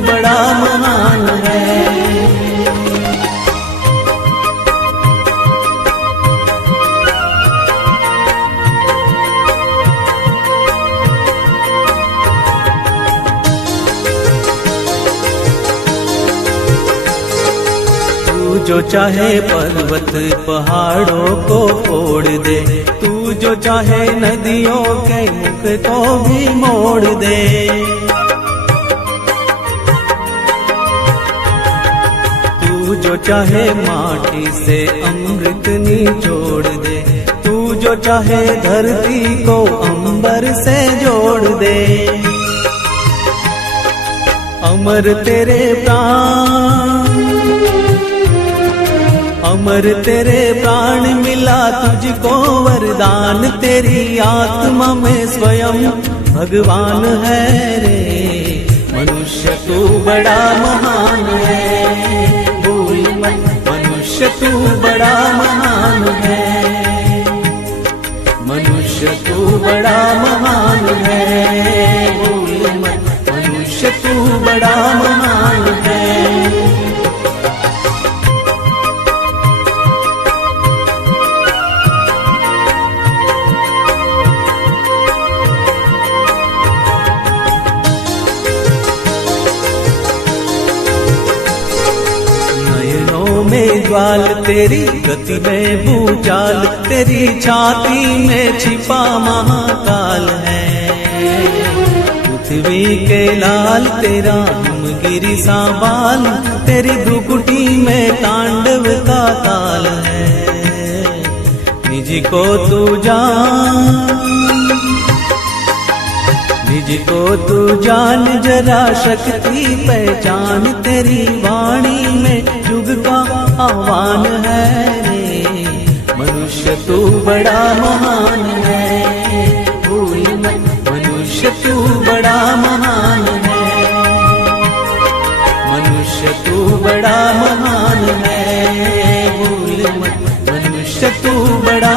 बड़ा महान है। जो चाहे पर्वत पहाड़ों को फोड़ दे, तू जो चाहे नदियों के मुख को भी मोड़ दे। तू जो चाहे माटी से अमृत निचोड़ दे। तू जो चाहे धरती को अंबर से जोड़ दे। अमर तेरे प्राण, अमर तेरे प्राण मिला तुझको वरदान। तेरी आत्मा में स्वयं भगवान है रे। मनुष्य तू बड़ा मनुष्य तू बड़ा महान है। मनुष्य तू बड़ा महान है। मनुष्य तू बड़ा ज्वाल तेरी गति में भूचाल तेरी छाती में छिपा महाकाल है। पृथ्वी के लाल तेरा हिमगिरी सा बाल, तेरी भ्रुकुटी में तांडव का ताल है। निज को तू जान निज को तू जान, जरा शक्ति पहचान, तेरी वाणी में युग का आह्वान है मनुष्य तू बड़ा महान है, भूल मत, मनुष्य तू बड़ा महान है। मनुष्य तू बड़ा महान है, भूल मत, मनुष्य तू बड़ा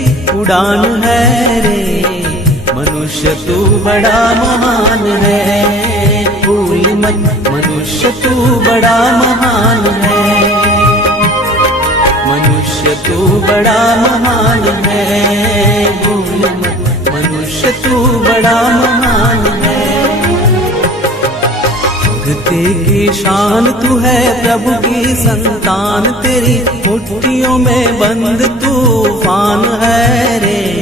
उड़ान है रे। मनुष्य तू बड़ा महान है। भूल मत, मनुष्य तू बड़ा महान है। मनुष्य तू बड़ा महान है। भूल मत, मनुष्य तू बड़ा महान है। भक्ति की शान तू है प्रभु की संतान। तेरी मुट्ठियों में बंद तूफ़ान है रे